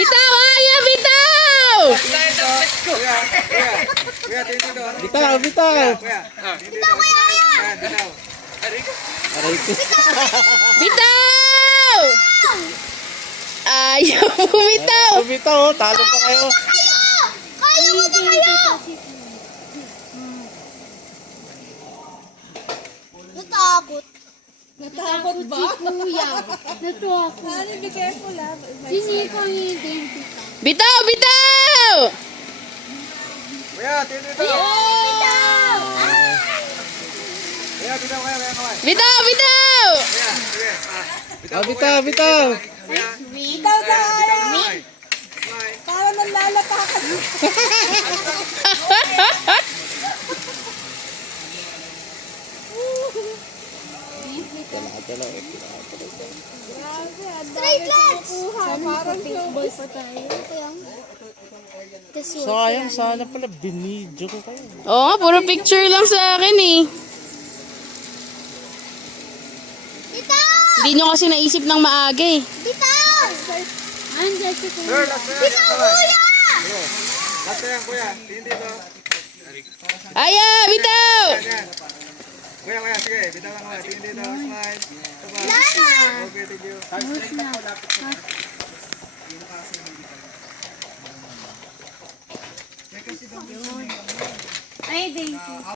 Bitaw! Ayaw! Bitaw! Bitaw, bitaw. Bitaw! Ayaw bumitaw! Bitaw, talo pa kayo. Kaya mo na kayo! Natakot. Natakot ba? Si Kuya. Natakot. Honey, be careful ha. Sini ko hindi. Bitaw! Bitaw! Kuya, dito. Bitaw! Kuya, bitaw kayo, kaya. Bitaw! Bitaw! Bitaw, bitaw, bitaw. Bitaw tayo! Para nanlalapakan. Straight legs! Parang football pa tayo. Sayang, sana pala binidyo ko kayo. Oo nga, puro picture lang sa akin eh. Bitaw! Hindi nyo kasi naisip ng maaga eh. Bitaw! Andiyan si Kuya. Sir, last na yan. Bitaw, Kuya! Last na yan, kuya. Tingin dito. Ayaw! Bitaw! Yan. Kuya, sige. Bitaw lang kuya. Tingin dito. Smile. Lana! Okay, thank you. Ay, thank you.